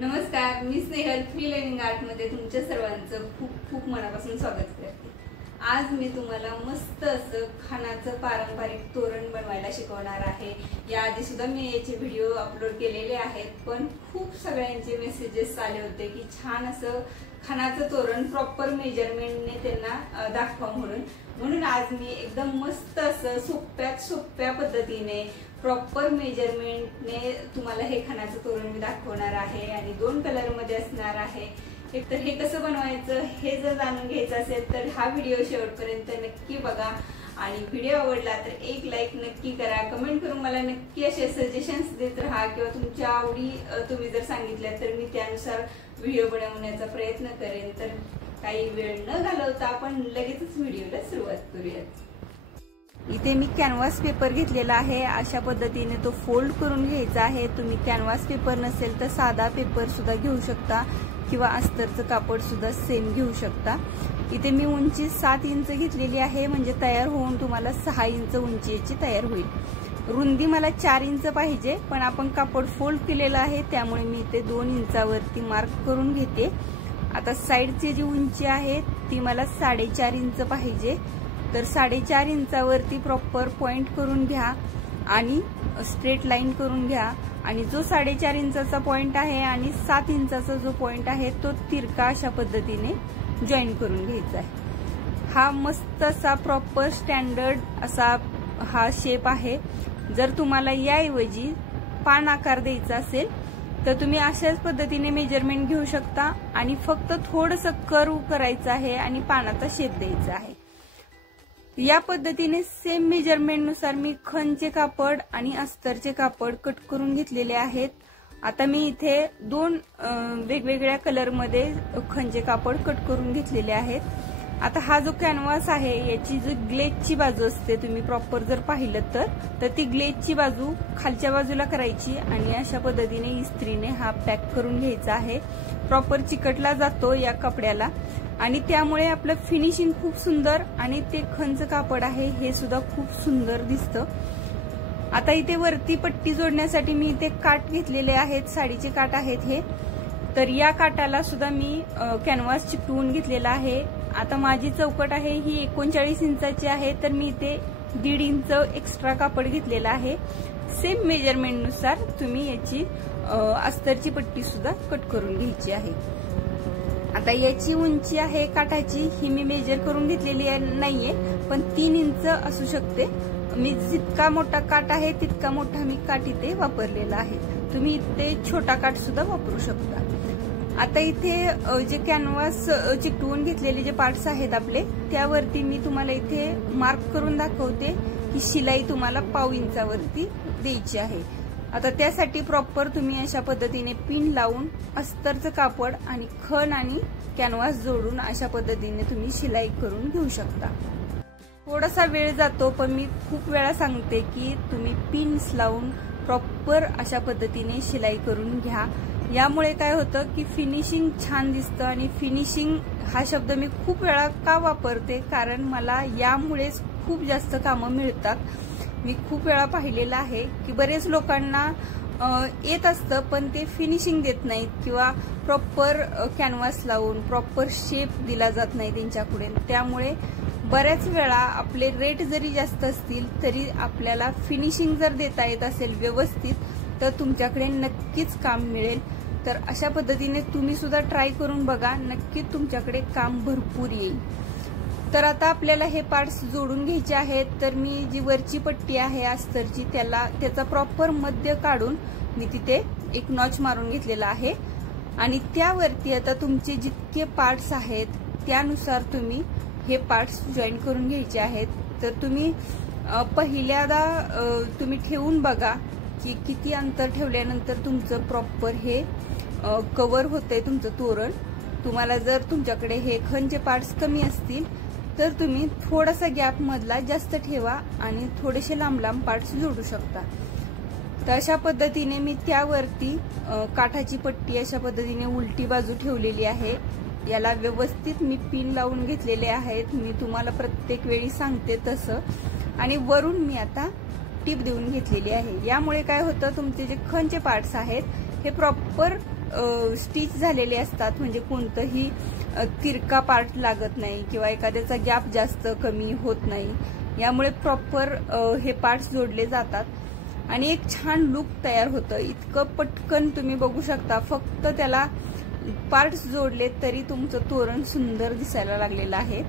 नमस्कार, मी Snehal free learning art मध्ये तुमच्या सर्वांचं खूप खूप मनापासून स्वागत करते। आज मी तुम्हाला मस्त असं खानाचं पारंपरिक तोरण बनवायला शिकवणार आहे। याआधी सुद्धा मी याचे व्हिडिओ अपलोड केलेले आहेत, पण खूप सगळ्यांचे मेसेजेस आले होते की छान असं खानाचं तोरण प्रॉपर मेजरमेंटने त्यांना दाखवा म्हणून आज मी एकदम मस्त असं सोप्यात सोप्या पद्धतीने प्रॉपर मेजरमेंटने तुम्हाला हे खानाचं तोरण मी दाखवणार आहे आणि 2 कलर मध्ये असणार आहे। तर हे कसं बनवायचं हे जर जाणून घ्यायचं असेल तर हा व्हिडिओ शेवटपर्यंत नक्की बघा आणि व्हिडिओ आवडला तर एक लाईक नक्की करा। कमेंट करून मला नक्की असे सजेशन्स देत राहा किंवा तुमच्या आवडी तुम्ही जर सांगितल्या तर मी त्यानुसार व्हिडिओ बनवण्याचा प्रयत्न करेन। तर काही वेळ न घालवता आपण लगेचच व्हिडिओला सुरुवात करूया। इथे मी कॅनव्हास पेपर घेतलेला आहे, अशा पद्धतीने तो फोल्ड करून घ्यायचा आहे। तुम्ही कॅनव्हास पेपर नसेल तर साधा पेपर सुद्धा घेऊ शकता किंवा अस्तरचं कापड सुद्धा सेम घेऊ शकता। इथे मी उंची 7 इंच घेतलेली आहे, म्हणजे तयार होऊन तुम्हाला 6 इंच उंचीची तयार होईल। रुंदी मला 4 इंच पाहिजे, पण आपण कापड फोल्ड केलेलं आहे त्यामुळे मी इथे 2 इंचावरती मार्क करून घेते। आता साइडची जी उंची आहे ती मला 4.5 इंच पाहिजे, तर 4.5 इंचावरती प्रॉपर पॉइंट करून घ्या आणि स्ट्रेट लाईन करून घ्या आणि जो 4.5 इंचाचा पॉइंट आहे आणि 7 इंचाचा जो पॉइंट आहे तो तिरका अशा पद्धतीने जॉईन करून घ्यायचा आहे। हा मस्त असा प्रॉपर स्टँडर्ड असा हा शेप आहे। जर तुम्हाला याऐवजी पान आकार द्यायचा असेल तर तुम्ही अशाच पद्धतीने मेजरमेंट घेऊ शकता आणि फक्त थोडंसं कर्व करायचं आहे आणि पानाचा शेप द्यायचा आहे। या पद्धतीने सेम मेजरमेंट नुसार मी खणचे कापड आणि अस्तरचे कापड कट करून घेतलेले आहेत। आता मी इथे 2 वेगवेगळ्या कलर मध्ये खणचे कापड कट करून घेतलेले आहेत। आता हा जो कॅनव्हास आहे याची जो ग्लेजची बाजू असते, तुम्ही प्रॉपर जर पाहिलं तर ती ग्लेजची बाजू खालच्या बाजूला करायची आणि अशा पद्धतीने इस्त्रीने हा पॅक करून घ्यायचा आहे। प्रॉपर चिकटला जातो या कपड्याला आणि त्यामुळे आपलं फिनिशिंग खूप सुंदर आणि ते खणचं कापड आहे हे सुद्धा खूप सुंदर दिसतं। आता इथे वरती पट्टी जोडण्यासाठी मी इथे काठ घेतलेले आहेत, साडीचे काठ आहेत हे। तर या काठाला सुद्धा मी कॅनव्हास चिकटवून घेतलेला आहे। आता माझी चौकट आहे ही 39 इंचाची आहे, तर मी इथे 1.5 इंच एक्स्ट्रा कापड घेतलेला आहे। सेम मेजरमेंट नुसार तुम्ही याची अस्तरची पट्टी सुद्धा कट करून घ्यायची आहे। आता याची उंची आहे काठाची ही मी मेजर करून घेतलेली नाहीये, पण 3 इंच असू शकते। मी जितका मोठा काठ आहे तितका मोठा मी काठ इथे वापरलेला आहे। तुम्ही इथे छोटा काठ सुद्धा वापरू शकता। आता इथे जे कॅनव्हास चिकटवून घेतलेले जे पार्ट्स आहेत आपले त्यावरती मी तुम्हाला इथे मार्क करून दाखवते की शिलाई तुम्हाला 1/2 इंचावरती द्यायची आहे। आता त्यासाठी प्रॉपर तुम्ही अशा पद्धतीने पिन लावून अस्तरचं कापड आणि खण आणि कॅनव्हास जोडून अशा पद्धतीने तुम्ही शिलाई करून घेऊ शकता। थोडासा वेळ जातो, पण मी खूप वेळा सांगते की तुम्ही पिन्स लावून प्रॉपर अशा पद्धतीने शिलाई करून घ्या। यामुळे काय होतं की फिनिशिंग छान दिसतं आणि फिनिशिंग हा शब्द मी खूप वेळा का वापरते, कारण मला यामुळेच खूप जास्त कामं मिळतात। मी खूप वेळा पाहिलेलं आहे की बरेच लोकांना येत असतं पण ते फिनिशिंग देत नाहीत किंवा प्रॉपर कॅनव्हास लावून प्रॉपर शेप दिला जात नाही त्यांच्याकडे। त्यामुळे बऱ्याच वेळा आपले रेट जरी जास्त असतील तरी आपल्याला फिनिशिंग जर देता येत असेल व्यवस्थित तर तुमच्याकडे नक्कीच काम मिळेल। तर अशा पद्धतीने तुम्ही सुद्धा ट्राय करून बघा, नक्कीच तुमच्याकडे काम भरपूर येईल। तर आता आपल्याला हे पार्ट्स जोडून घ्यायचे आहेत। तर मी जी वरची पट्टी आहे अस्तरची त्याचा प्रॉपर मध्य काढून मी तिथे एक नॉच मारून घेतलेला आहे आणि त्यावरती आता तुमचे जितके पार्ट्स आहेत त्यानुसार तुम्ही हे पार्ट्स जॉईन करून घ्यायचे आहेत। तर तुम्ही पहिल्यांदा तुम्ही ठेवून बघा की किती अंतर ठेवल्यानंतर तुमचं प्रॉपर हे कव्हर होतंय तुमचं तोरण। तुम्हाला जर तुमच्याकडे हे खणचे पार्ट्स कमी असतील तर तुम्ही थोडासा गॅप मधला जास्त ठेवा आणि थोडेसे लांब लांब पार्ट्स जोडू शकता। तर अशा पद्धतीने मी त्यावरती काठाची पट्टी अशा पद्धतीने उलटी बाजू ठेवलेली आहे। याला व्यवस्थित मी पिन लावून घेतलेले आहेत, मी तुम्हाला प्रत्येक वेळी सांगते तसं। आणि वरून मी आता टिप देऊन घेतलेली आहे। यामुळे काय होतं तुमचे जे खणचे पार्ट्स आहेत हे प्रॉपर स्टिच झालेले असतात, म्हणजे कोणतंही तिरका पार्ट लागत नाही किंवा एखाद्याचा गॅप जास्त कमी होत नाही. यामुळे प्रॉपर हे पार्ट्स जोडले जातात आणि एक छान लुक तयार होतं. इतकं पटकन तुम्ही बघू शकता, फक्त त्याला पार्ट्स जोडले तरी तुमचं तोरण सुंदर दिसायला लागलेलं आहे.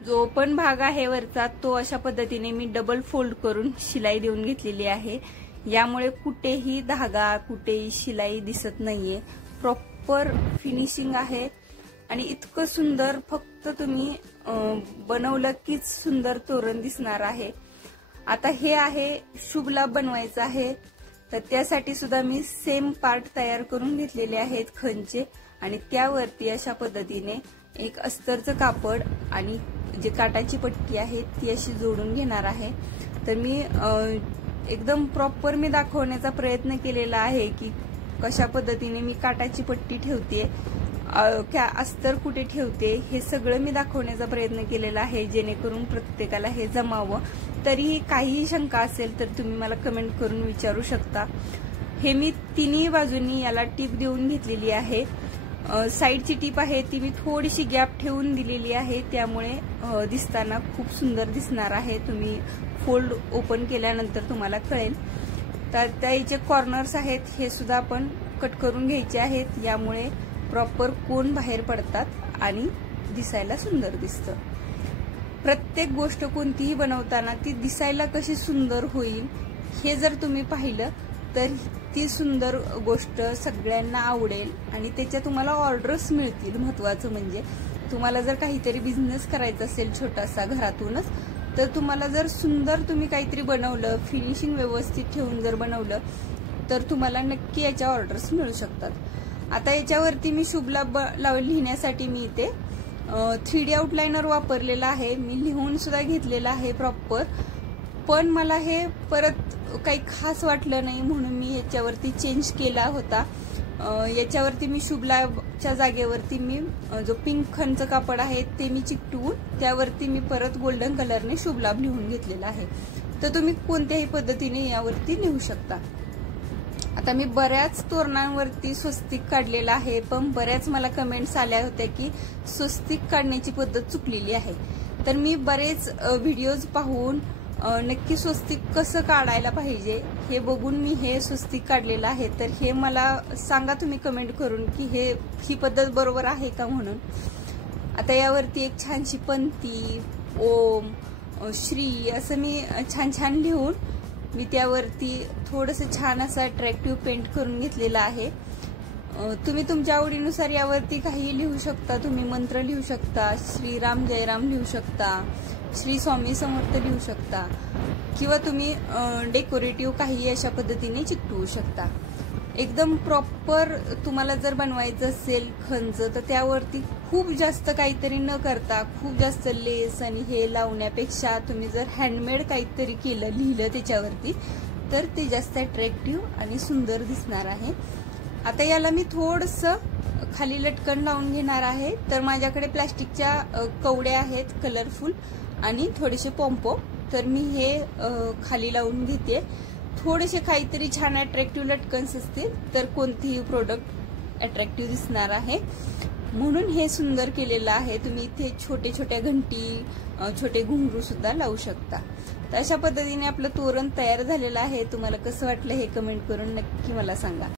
जो ओपन भाग आहे वरचा तो अशा पद्धतीने मी डबल फोल्ड करून शिलाई देऊन घेतलेली आहे. यामुळे कुठेही धागा कुठेही शिलाई दिसत नाहीये. प्रॉपर फिनिशिंग आहे आणि इतकं सुंदर, फक्त तुम्ही बनवलं कीच सुंदर तोरण दिसणार आहे. आता हे आहे शुभ लाभ बनवायचा आहे, तर त्यासाठी सुद्धा मी सेम पार्ट तयार करून घेतलेले आहेत खणचे आणि त्यावरती अशा पद्धतीने एक अस्तरचं कापड आणि जे काटाची पट्टी आहे ती अशी जोडून घेणार आहे. तर मी एकदम प्रॉपर मी दाखवण्याचा प्रयत्न केलेला आहे की कशा पद्धतीने मी काटाची पट्टी ठेवते, अस्तर कुठे ठेवते, हे सगळं मी दाखवण्याचा प्रयत्न केलेला आहे, जेणेकरून प्रत्येकाला हे जमावं. तरीही काहीही शंका असेल तर तुम्ही मला कमेंट करून विचारू शकता. हे मी तिन्ही बाजूंनी याला टीप देऊन घेतलेली आहे. साईडची टीप आहे ती मी थोडीशी गॅप ठेवून दिलेली आहे, त्यामुळे दिसताना खूप सुंदर दिसणार आहे. तुम्ही फोल्ड ओपन केल्यानंतर तुम्हाला कळेल. तर त्याचे कॉर्नर्स आहेत हे सुद्धा आपण कट करून घ्यायचे आहेत. यामुळे प्रॉपर कोन बाहेर पडतात आणि दिसायला सुंदर दिसतं. प्रत्येक गोष्ट कोणतीही बनवताना ती दिसायला कशी सुंदर होईल हे जर तुम्ही पाहिलं तर ती सुंदर गोष्ट सगळ्यांना आवडेल आणि त्याच्या तुम्हाला ऑर्डर्स मिळतील. महत्वाचं म्हणजे तुम्हाला जर काहीतरी बिझनेस करायचा असेल छोटासा घरातूनच, तर तुम्हाला जर सुंदर तुम्ही काहीतरी बनवलं, फिनिशिंग व्यवस्थित ठेवून जर बनवलं तर तुम्हाला नक्की याच्या ऑर्डर्स मिळू शकतात. आता याच्यावरती मी शुभ लाभ लिहिण्यासाठी मी इथे 3D आउटलाइनर वापरलेला आहे. मी लिहून सुद्धा घेतलेला आहे प्रॉपर, पण मला हे परत काही खास वाटलं नाही म्हणून मी याच्यावरती चेंज केला होता. याच्यावरती मी शुभ लाभच्या जागेवरती मी जो पिंक खणचं कापड आहे ते मी चिकटवून त्यावरती मी परत गोल्डन कलरने शुभ लाभ लिहून घेतलेला आहे. तर तुम्ही कोणत्याही पद्धतीने यावरती लिहू शकता. आता मी बऱ्याच तोरणांवरती स्वस्तिक काढलेला आहे, पण बऱ्याच मला कमेंट्स आल्या होत्या की स्वस्तिक काढण्याची पद्धत चुकलेली आहे. तर मी बरेच व्हिडिओज पाहून नक्की स्वस्तिक कसं काढायला पाहिजे हे बघून मी हे स्वस्तिक काढलेलं आहे. तर हे मला सांगा तुम्ही कमेंट करून की ही पद्धत बरोबर आहे का म्हणून. आता यावरती एक छानशी पंती, ओम, श्री असं मी छान छान लिहून मी त्यावरती थोडंसं छान असं अट्रॅक्टिव्ह पेंट करून घेतलेलं आहे. तुम्ही तुमच्या आवडीनुसार यावरती काही लिहू शकता. तुम्ही मंत्र लिहू शकता, श्रीराम जयराम लिहू शकता, श्री स्वामी समर्थ लिहू शकता किंवा तुम्ही डेकोरेटिव्ह काही अशा पद्धतीने चिकटवू शकता. एकदम प्रॉपर तुम्हाला जर बनवायचं असेल खणचं तर त्यावरती खूप जास्त काहीतरी न करता, खूप जास्त लेस आणि हे लावण्यापेक्षा तुम्ही जर हँडमेड काहीतरी केलं, लिहिलं त्याच्यावरती, तर ते जास्त अट्रॅक्टिव्ह आणि सुंदर दिसणार आहे. आता याला मी थोडंसं खाली लटकन लावून घेणार आहे. तर माझ्याकडे प्लास्टिकच्या कवड्या आहेत कलरफुल आणि थोडेसे पॉम्पो, तर मी हे खाली लावून घेते. थोडेसे काहीतरी छान अट्रॅक्टिव्ह लटकन्स असतील तर कोणतेही प्रोडक्ट अट्रॅक्टिव्ह दिसणार आहे, म्हणून हे सुंदर केलेलं आहे. तुम्ही इथे छोटे छोट्या घंटी, छोटे घुंगरू सुद्धा लावू शकता. तर अशा पद्धतीने आपलं तोरण तयार झालेलं आहे. तुम्हाला कसं वाटलं हे कमेंट करून नक्की मला सांगा.